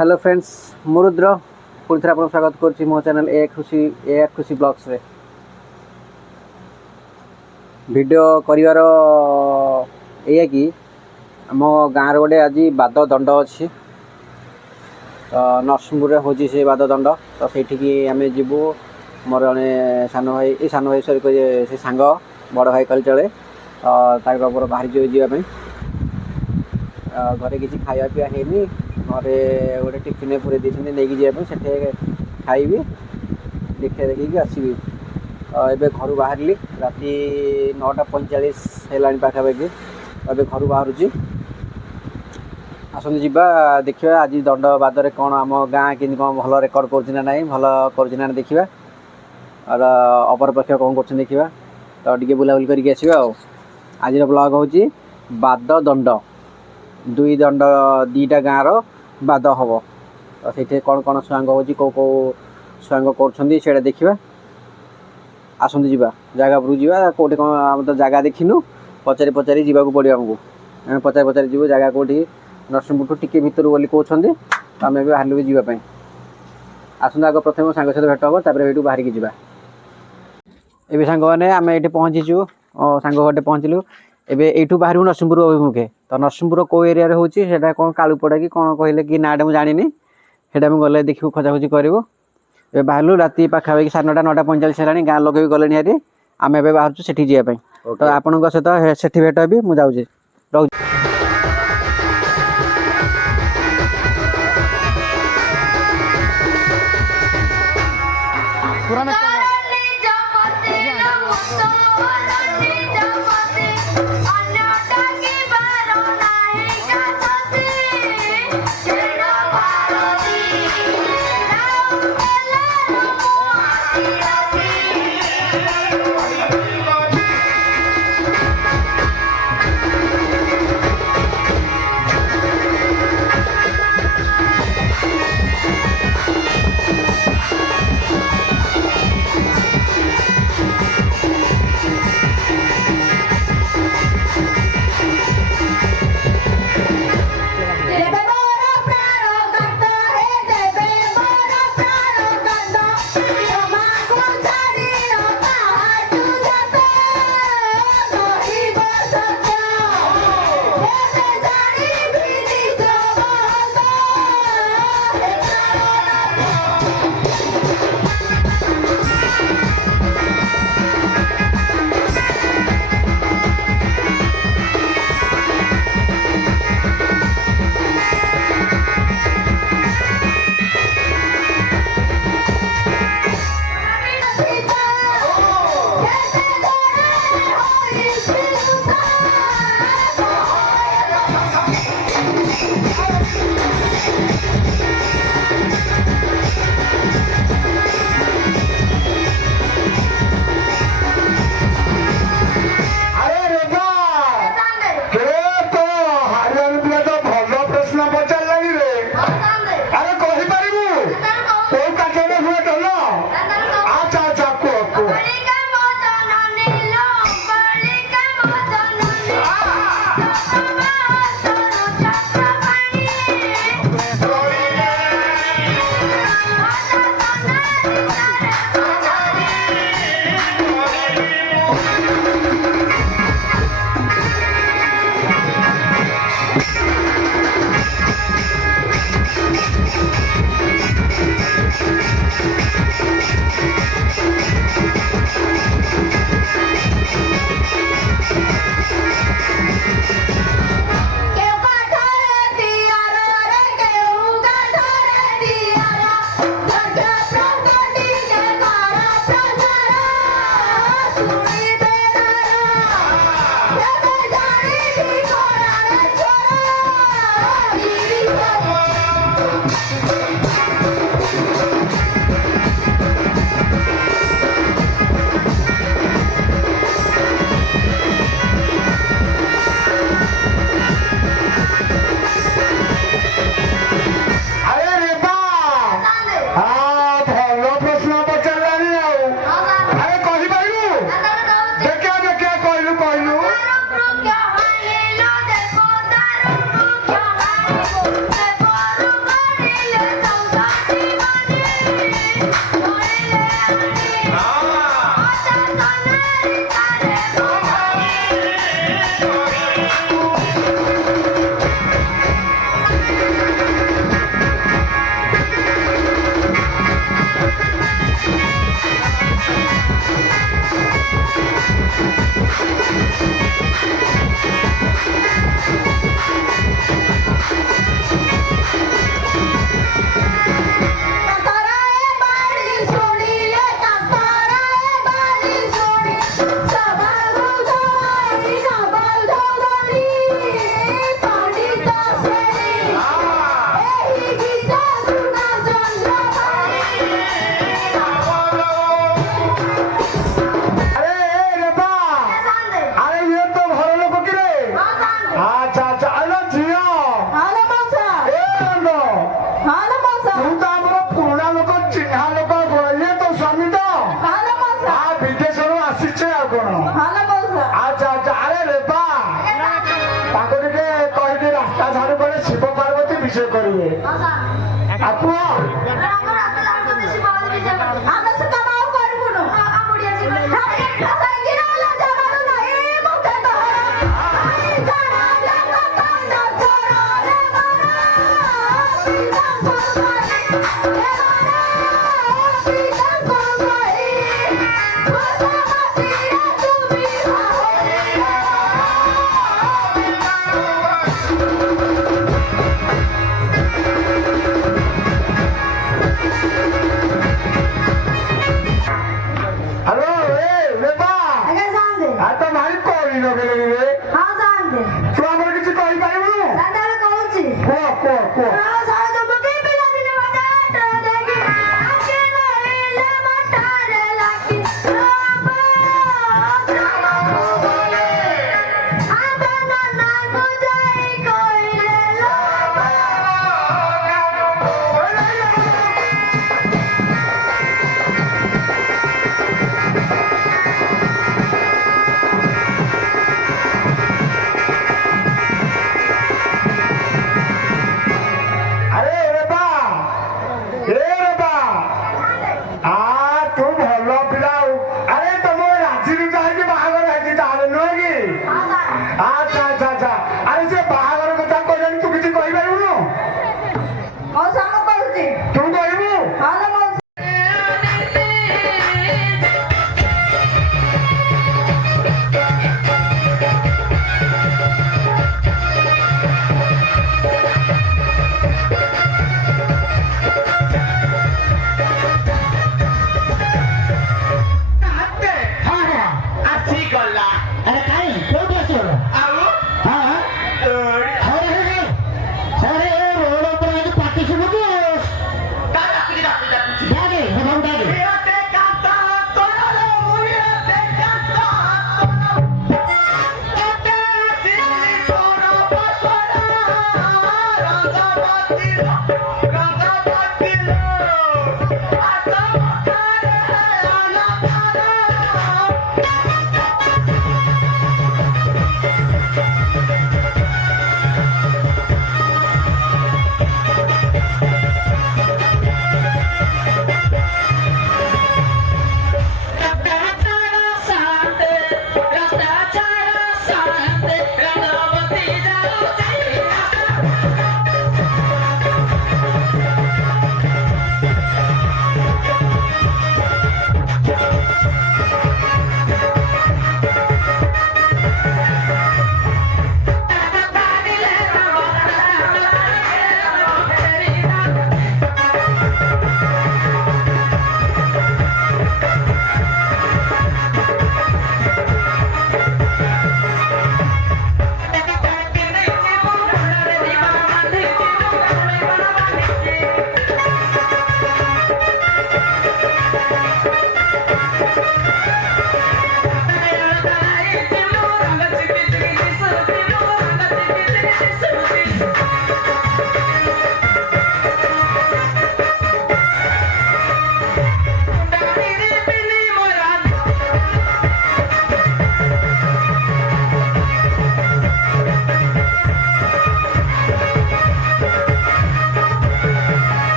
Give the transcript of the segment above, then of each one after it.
Hello friends मु रुद्र पुणी थे आपको स्वागत करुच्ची मो चैनल ए खुशी ब्लॉग्स रे वीडियो करिवार एया कि आम गाँव गोटे आज बाद दंड अच्छी तो नरसिंहपुर हो से बाद दंड तो से आम जीवु मोर जड़े सान भाई सरी से सांग बड़ भाई कल चले तो बाहरी जावाई घरे किसी खाया पीवा है घरे गोटे टिफिन पूरे देते नहीं जावाई से खाइबी देखा देखी आसबि एबे घर बाहर राति 9:45 है पाखापाखि ए घर बाहर आसते जावा देखा आज दंड बाद कौन आम गाँ कि भल रेकर्ड करना ना भल करना देखा और अपरपक्ष कौन कर देखा तो टे बुलाबुली करके आसवा आज ब्लॉग हूँ बाद दंड दुई दंड दीटा गाँव बाद हम तो से कौन कौन स्वांग हो कौ स्वांग कर देखा आसतु जावा जगह पर जावा कौटे कौन आम तो जगह देखिनु पचारि पचारि जावाक पड़ो आमको आम पचारि पचारि जीव जगह कौटी नरसिंहपुर टिके भितर बोली कहते तो आम बाहर भी जावाई आसतु आग प्रथम सांग सहित भेट हम तापर ये बाहर की जावा ए सांग मैंने आम ये पहुँचीचु सांग घटे पहुँचलु एवं यू बाहर नरसिंहपुर अभिमुखे तो नरसिंहपुर कौ एरिया होता कौन कालुपड़ा कि कौन कहले कि नाटा मुझे जानी से गले देखू खोजाखोजी करूँ ए बाहर राति पाखापाखि 9:45 है गाँ लोग भी गले हारी आम ए बाहर से जावाई तो आपण सहित से भेट भी मुझे जाऊँगी रोज ବିଷୟ କରିବେ ଆପଣ ଆମେ ସେ କାମ ଆଉ କରିବୁନୁ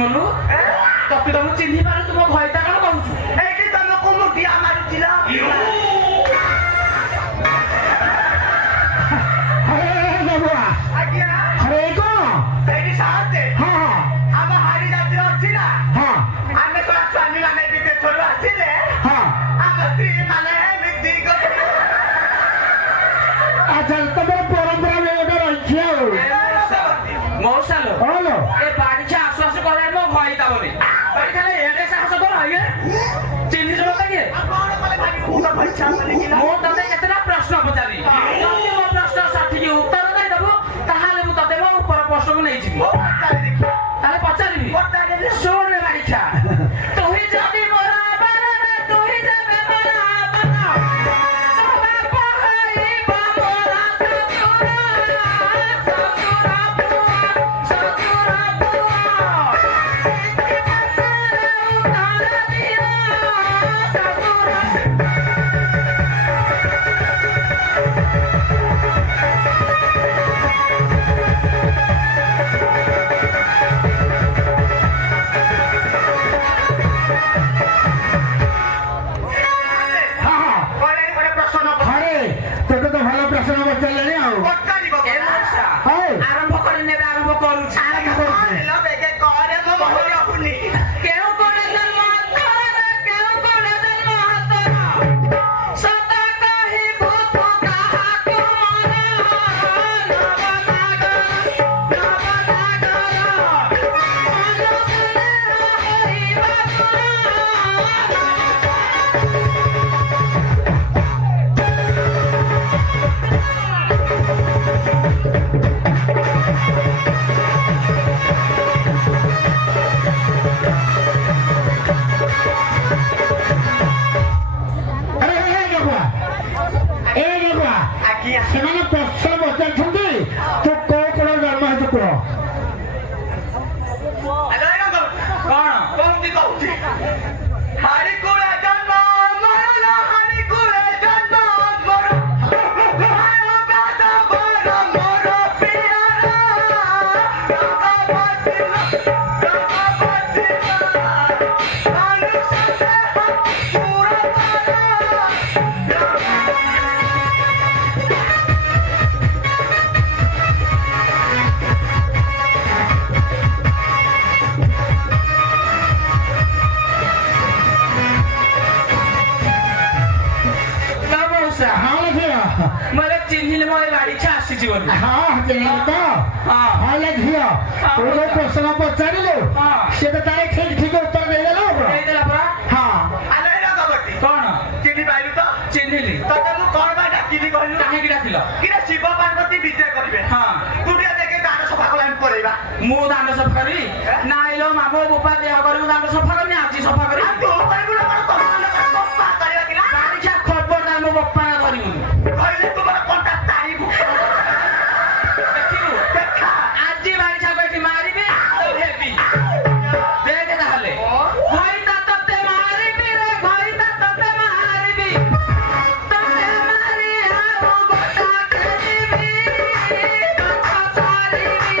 ମନୁ ତତେ ତ ମୁଁ ଚିହ୍ନି ପାରୁ ତୁ ମୋ ଭୟଟା କଣ କହୁଛୁ ଏଇଠି ତମକୁ ମୁଁ ଡିଆ ମାରୁଥିଲା ଆଜ୍ଞା ସେଇଠି ସାହାଯ୍ୟ ଆମ ହାରି ଜାତିର ଅଛି ନା ଆମେ କଣ ସ୍ୱାମୀ ମାନେ ବିଦେଶରୁ ଆସିଲେ ଆମ ସ୍ତ୍ରୀ ମାନେ ଏମିତି ମଉସାଲୋ ଏ ବାଡ଼ିଛା ଆସୁ ଆସୁ କହିଲାଣି ମୋ ଭୟ ତାବନି ବାଡ଼ି ଖାଲି ଏଡେ ସାହସ କର ଇଏ ଚିହ୍ନିଛୁ ମତେ କିଏ ମୁଁ ତତେ କେତେଟା ପ୍ରଶ୍ନ ପଚାରି ଯଦି ମୋ ପ୍ରଶ୍ନ ସଠିକ ଉତ୍ତର ଦେଇଦବୁ ତାହେଲେ ମୁଁ ତତେ ମୋ ଉପର ପୋଷ୍ଟକୁ ନେଇଯିବି ତାହେଲେ ପଚାରିବି ଶୁଣେ ବାଡ଼ିଛା ତୁହି ଯଦି ମୋର ଆବାରରେ ତୁହି ଦେବେ ମୋର ଆବାର ତମେ ପହାଇବ ମୋର ଆରମ୍ଭ କରି ନେବେ ଆରମ୍ଭ କରୁଛି କେଉଁ କୋଣେ ଜନ୍ମ ହାତରେ କେଉଁ କୋଣେ ଜନ୍ମ ହାତର ସତ କହିବୁ ତୁ କାହାକୁ ମୋର ନବନାଗର ସେମାନେ ପ୍ରଶ୍ନ ପଚାରୁଛନ୍ତି ତୁ କୋଉ କୋଣ ଜନ୍ମ ହେଇଛୁ କୁହ କଣ କହୁଛି କହୁଛି ହାରିକୁଳେ ଜନ୍ମ ମରଣ ହାରିକୁଳେ ଜନ୍ମ ମର ମୋର ପିଆର मला चिन्हिल ମୋ ବାଡ଼ିଛା ଆସିଛି ବୋଲି ଝିଅ ତୁ ଯୋଉ ପ୍ରଶ୍ନ ପଚାରିଲୁ ସେ ତ ତାର ଠିକ ଠିକ ଉତ୍ତର ଦେଇଦେଲା ଦେଇଦେଲା ପରା କଣ ଚିହ୍ନି ପାଇଲୁ ତ ଚିହ୍ନିଲି ତତେ ମୁଁ କଣ ପାଇଁ ଡାକିଲି କହିଲୁ କାହିଁକି ଡାକିଲ କିରେ ଶିବ ପାର୍ବତୀ ବିଜୟ କରିବେ ତୁ ଟିକେ ଦେଖେ ଦାଣ୍ଡ ସଫା କଲା ପଳେଇବା ମୁଁ ଦାଣ୍ଡ ସଫା କରିବି ନାଇଲୋ ମାମୁଁ ବୋପା ଦେହ କରି ମୁଁ ଦାଣ୍ଡ ସଫା କରିନି ଆଜି ସଫା କରିବି ତୁ କରିବୁ ନା କଣ ସଫା କରିବା କି ନା ବାଡ଼ିଛା ଖବରଦାର ମୋ ବୋପା ନା ଧରିବୁନି କହିଲେ ତୁ ମୋର କଣ୍ଟା ତାରିବୁ ଦେଖିବୁ ଦେଖା ଆଜି ବାଡ଼ିଛାକୁ ଏଠି ମାରିବି ତ ହେବି ଦେଖେ ତାହେଲେ ଘଇତା ତତେ ମାରିବି ରେ ଘଇତା ତତେ ମାରିବି ତତେ ମାରି ଆଉ ଗୋଟା ଖେଳିବି ମାଛ ସାରିବି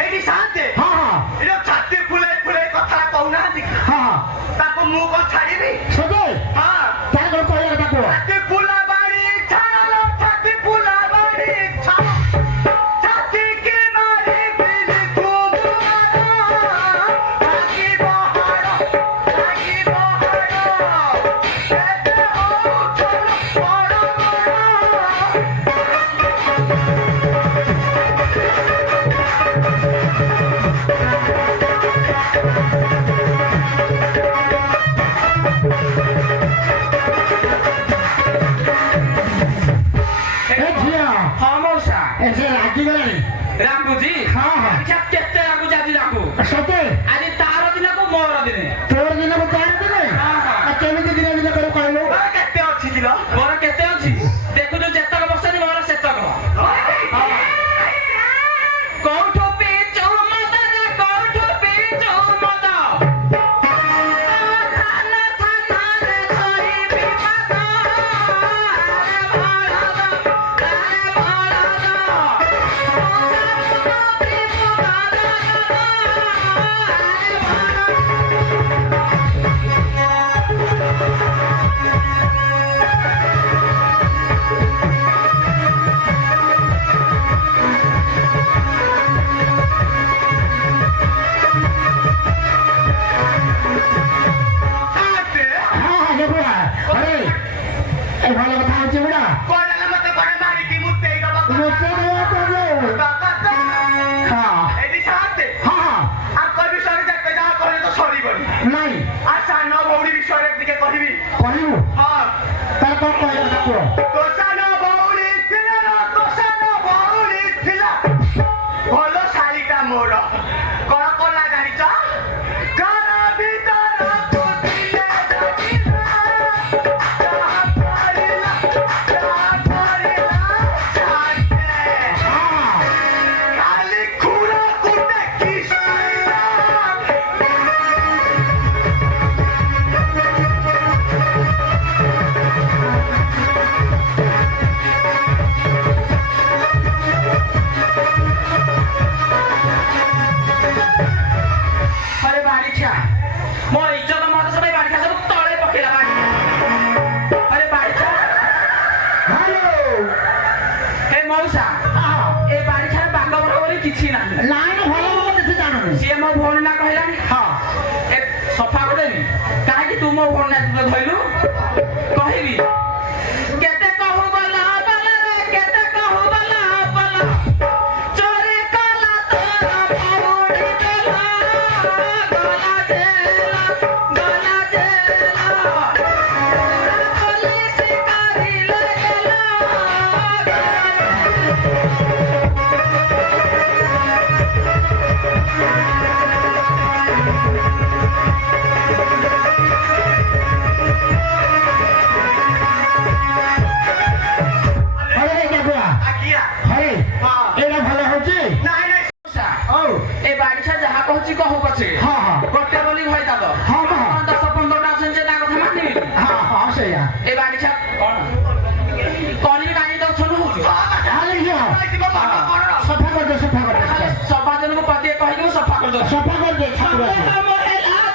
ଏଇଠି ସାହାଯ୍ୟ ଏଇଟା ଛାତି ଫୁଲେଇ ଫୁଲେଇ କଥାଟା କହୁନାହାନ୍ତି ତାକୁ ମୁଁ କଣ ଛାଡ଼ିବି ଛାତି ଫୁଲା ବାଡ଼ି ଛାଡ଼ ଛାତି ଫୁଲା ବାଡ଼ି ଛାଡ଼ ଛାତି କି ମାରିବିନି ଲାଗିବ ହାଡ଼ ଏତେ ହଉଛ ବଡ଼ ରାଗୁଛି କେତେ ରାଗୁଛି ଆଜି ରାଗୁ ସତେ ଆଜି ତାର ଦିନକୁ ମୋର ଦିନେ ତୋର ଦିନକୁ ତାର ଦିନେ କହିବୁ ହଁ ତାର କଣ କହିବା କଥା କୁହ ତୋଷାନ ଭଉଣୀ ଥିଲା ନା ତୋଷାନ ଭଉଣୀ ଥିଲା ଭଲ ଶାଢ଼ୀଟା ମୋର କଣ କଲା ଜାଣିଛ ଘର ଭିତରକୁ ଥିଲେ ଜଗିଲା ଯାହା କରିଲା ଛାଡ଼େ ଖାଲି ଖୁଡ଼କୁ ଦେଖି ଶୋଇଲା अरे बारीक्षा मो इज्जत मत सब बारीक्षा सब तळे पकेला बारीक्षा अरे बारीक्षा ହ୍ୟାଲୋ हे मौसा ए बारीक्षा बाग बड़ बोली किछि ना ଲାଇନ ଭଲ ଭଲ ଦେଖି ଜାଣୁନି ସିଏ ମୋ ଭଉଣୀ ନା କହିଲାନି ହଁ ଏ ସଫା କରିଦେନି କାହିଁକି ତୁ ମୋ ଭଉଣୀ ନା ଧଇଲୁ କହିବି କେତେ कहू बला बला रे केते कहू बला बला चोरी कला तोरा भौड़ी देला गला देला पुलिस कारी लगेला ହରେ ଜାଗୁଆ ଆଜ୍ଞା ହରେ ହଁ ଏଇଟା ଭଲ ହଉଛି ନାଇଁ ନାଇଁ ମଉସା ହଉ ଏ ବାଡ଼ିଛା ଯାହା କହୁଛି କହୁ ପଛେ ହଁ ହଁ ଗୋଟେ ବୋଲି କହିଦବ ହଁ ବା। 10-15ଟା ଅଛନ୍ତି ଯେ ତା କଥା ମାନିବି ହଁ ହଁ ସେଇଆ ଏ ବାଡ଼ିଛା କଣ କରିବି କାହିଁକି ତାକୁ ଛୋଟ ହଉଛି ତାହେଲେ ଝିଅ ଯିବ ମନ କଣ ସଫା କରିଦେ ସଫା କରିଦେ ସଫା ଜଣକୁ ପତିଏ କହିକି ମୁଁ ସଫା କରିଦେଉଛି ସଫା କରିଦେ ଠାକୁର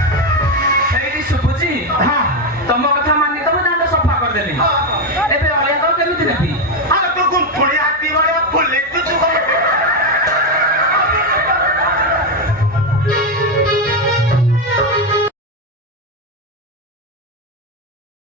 ଏଇଠି ଶୁଭୁଛି ତମ କଥା ମାନି ତ ମୁଁ ଦାଣ୍ଡ ସଫା କରିଦେଲି ଏବେ ଅଳିଆ ତ କେମିତି ନେବି